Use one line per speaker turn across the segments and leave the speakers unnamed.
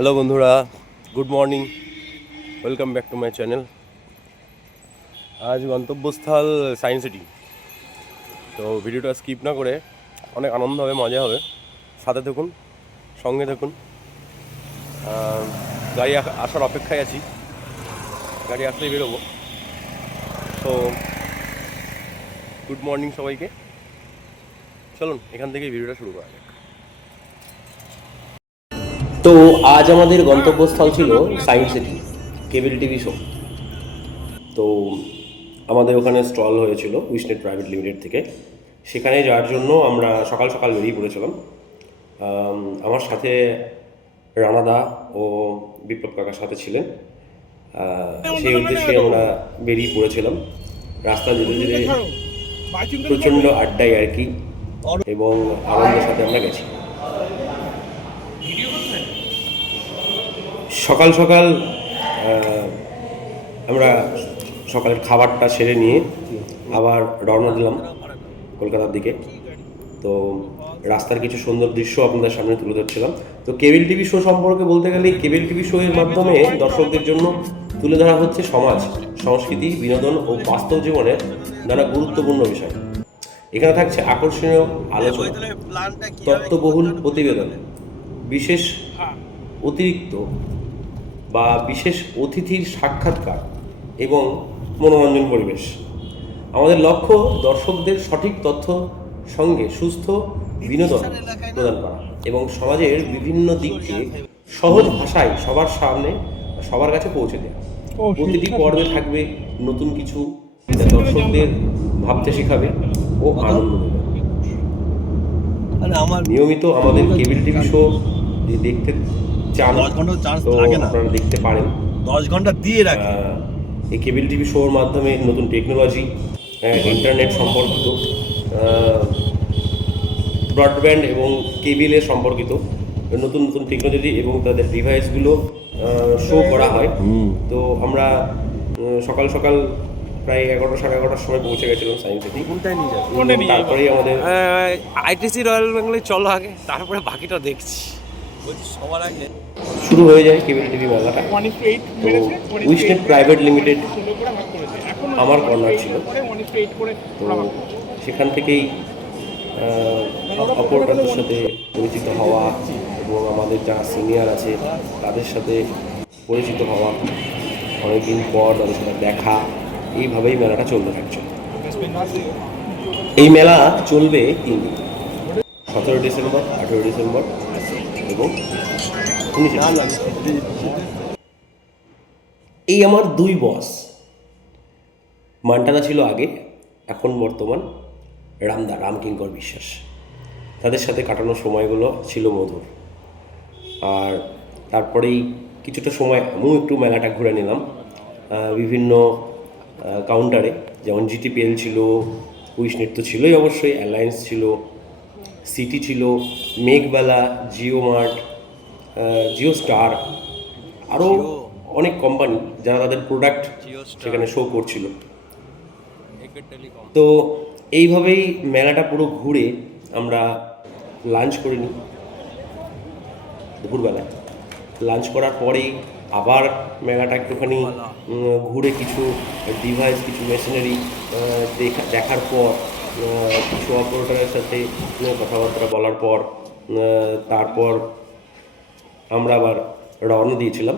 Hello বন্ধুরা। Good morning welcome back to my channel আজ গন্তব্যস্থল সায়েন্স সিটি তো ভিডিওটা স্কিপ না করে অনেক আনন্দ হবে, মজা হবে। সাথে থাকুন, সঙ্গে থাকুন। গাড়ি আসার অপেক্ষায় আছি। গাড়ি আসলেই বেরোবো। তো গুড মর্নিং সবাইকে। চলুন, এখান থেকেই ভিডিওটা শুরু করা যাক। তো আজ আমাদের গন্তব্যস্থল ছিল science city cable TV show তো আমাদের ওখানে স্টল হয়েছিল উইসনেট প্রাইভেট লিমিটেড থেকে। সেখানে যাওয়ার জন্য আমরা সকাল সকাল বেরিয়ে পড়েছিলাম। আমার সাথে রানাদা ও বিপ্লব কাকার সাথে ছিলেন। সেই উদ্দেশ্যে আমরা বেরিয়ে পড়েছিলাম। রাস্তা যেতে যেতে প্রচণ্ড আড্ডায় আর কি। এবং আনন্দের সাথে আমরা গেছি। সকাল সকাল আমরা সকালের খাবারটা সেরে নিয়ে আবার রওনা দিলাম কলকাতার দিকে। তো রাস্তার কিছু সুন্দর দৃশ্য আপনাদের সামনে তুলে ধরছিলাম। তো কেবিল টিভি শো সম্পর্কে বলতে গেলে কেবিল টিভি শো এর মাধ্যমে দর্শকদের জন্য তুলে ধরা হচ্ছে সমাজ, সংস্কৃতি, বিনোদন ও বাস্তব জীবনের নানা গুরুত্বপূর্ণ বিষয়। এখানে থাকছে আকর্ষণীয় আলোচনা, তত্ত্ববহুল প্রতিবেদন, বিশেষ অতিরিক্ত বা বিশেষ অতিথির সাক্ষাৎকার এবং মনোরঞ্জন পরিবেশ। আমাদের লক্ষ্য দর্শকদের সঠিক তথ্য সঙ্গে সুস্থ বিনোদন প্রদান করা এবং সমাজের বিভিন্ন দিককে সহজ ভাষায় সবার সামনে সবার কাছে পৌঁছে দেওয়া প্রতিটি পর্বে থাকবে নতুন কিছু যা দর্শকদের ভাবতে শেখাবে ও আনন্দ দেবে।
মানে আমার
নিয়মিত আমাদের কেবিল টিভি শো দেখতে চান
দশ ঘণ্টা চার্জ
তো আপনারা দেখতে পারেন।
দশ ঘণ্টা দিয়ে রাখি।
এই কেবিল টিভি শোর মাধ্যমে নতুন টেকনোলজি ইন্টারনেট সম্পর্কিত ব্রডব্যান্ড এবং কেবিলের সম্পর্কিত নতুন নতুন টেকনোলজি এবং তাদের ডিভাইসগুলো শো করা হয়। তো আমরা সকাল সকাল প্রায় এগারোটা সাড়ে এগারোটার সময় পৌঁছে গেছিলাম সায়েন্স সিটি তারপরেই আমাদের
আইটিসি রয়্যাল বেঙ্গলে চলো আগে তারপরে বাকিটা দেখছি।
বলছি সবার আগে
শুরু হয়ে যায় কেবিল টিভি
এইট
তো
মেরেছে
উইস্টেট প্রাইভেট লিমিটেড আমার কর্নার ছিল। তো সেখান থেকেই অপরটাদের সাথে পরিচিত হওয়া এবং আমাদের যারা সিনিয়র আছে তাদের সাথে পরিচিত হওয়া অনেকদিন পর তাদের সাথে দেখা এইভাবেই মেলাটা চলতে থাকছে। এই মেলা চলবে তিন দিন। সতেরো ডিসেম্বর আঠেরো ডিসেম্বর এবং এই আমার দুই বস মান্টাদা ছিল আগে, এখন বর্তমান রামদা রামকিঙ্কর বিশ্বাস। তাদের সাথে কাটানো সময়গুলো ছিল মধুর। আর তারপরেই কিছুটা সময় আমিও একটু মেলাটা ঘুরে নিলাম। বিভিন্ন কাউন্টারে যেমন জিটিপিএল ছিল উইসনেট তো ছিলই অবশ্যই অ্যালায়েন্স ছিল সিটি ছিল মেঘবেলা জিও মার্ট জিও স্টার আরও অনেক কোম্পানি যারা তাদের প্রোডাক্ট সেখানে শো করছিল। তো এইভাবেই মেলাটা পুরো ঘুরে আমরা লাঞ্চ করে নিই দুপুরবেলায় লাঞ্চ করার পরেই আবার মেলাটা একটুখানি ঘুরে কিছু ডিভাইস কিছু মেশিনারি দেখা দেখার পর অপারেটরের সাথে কথাবার্তা বলার পর তারপর আমরা আবার রওনা দিয়েছিলাম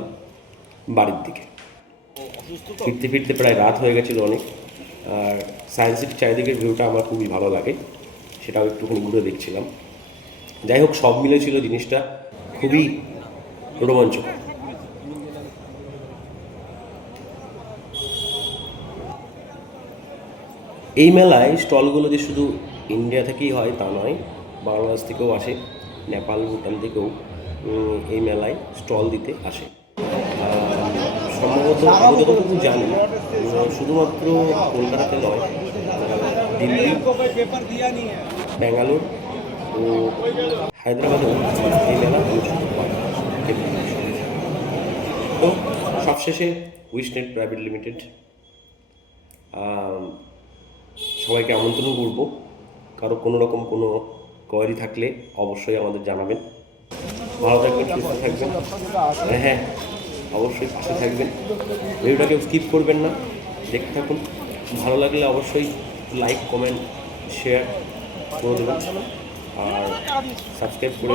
বাড়ির দিকে। ফিরতে ফিরতে প্রায় রাত হয়ে গেছিল অনেক, আর সায়েন্স চারিদিকের ভিউটা আমার খুবই ভালো লাগে, সেটাও একটুখানি ঘুরে দেখছিলাম। যাই হোক, সব মিলে ছিল জিনিসটা খুবই রোমাঞ্চকর। এই মেলায় স্টলগুলো যে শুধু ইন্ডিয়া থেকেই হয় তা নয়, বাংলাদেশ থেকেও আসে, নেপাল, ভুটান থেকেও এই মেলায় স্টল দিতে আসে। সম্ভবত যতটুকু জানি শুধুমাত্র কলকাতাতে নয় দিল্লি, ব্যাঙ্গালোর ও হায়দ্রাবাদেও এই মেলা তো সবশেষে উইসনেট প্রাইভেট লিমিটেড সবাইকে আমন্ত্রণ করব। কারও কোনো রকম কোনো কোয়ারি থাকলে অবশ্যই আমাদের জানাবেন। ভালো থাকবেন সুস্থ থাকবেন। হ্যাঁ হ্যাঁ অবশ্যই পাশে থাকবেন। ভিডিওটা কেউ স্কিপ করবেন না। দেখতে থাকুন। ভালো লাগলে অবশ্যই লাইক কমেন্ট শেয়ার করে দেবেন। আর সাবস্ক্রাইব করে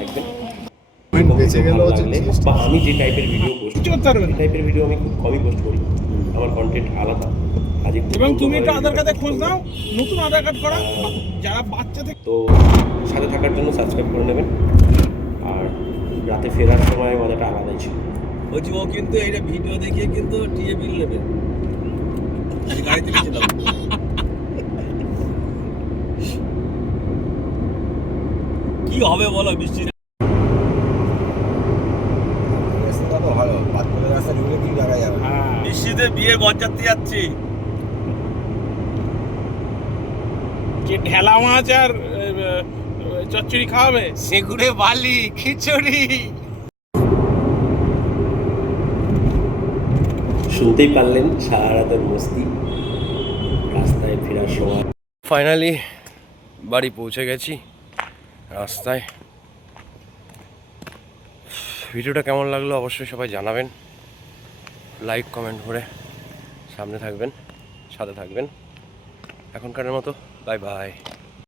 থাকবেন। ভালো লাগলে বা আমি যে টাইপের ভিডিও পোস্ট
না।
টাইপের ভিডিও আমি খুব কমই পোস্ট করি। আমার কন্টেন্ট আলাদা।
এবং তুমি একটা আধার কার্ডে খোঁজ। দাও নতুন আধার কার্ড করা যারা বাচ্চা থেকে
তো সাথে থাকার জন্য সাবস্ক্রাইব করে নেবেন। আর রাতে ফেরার সময় মজাটা আলাদাই ছিল।
বলছি ও কিন্তু এইটা ভিডিও দেখিয়ে কিন্তু টিএ বিল নেবে গাড়িতে গেছিলাম কি হবে বলো বৃষ্টি
তো ভালো রাস্তা ঢুকলে কি জায়গা যাবে
বৃষ্টিতে বিয়ের বরযাত্রী যাচ্ছি।
যে ঢেলা মাছ আর চচ্চড়ি খাওয়াবে?
সেগুড়ে বালি খিচুড়ি।
শুনতেই পারলেন সারা রাতের মস্তি। রাস্তায় ফেরার সময়।
ফাইনালি বাড়ি পৌঁছে গেছি রাস্তায়। ভিডিওটা কেমন লাগল অবশ্যই সবাই জানাবেন। লাইক কমেন্ট করে সামনে থাকবেন সাথে থাকবেন। এখনকারের মতো Bye bye.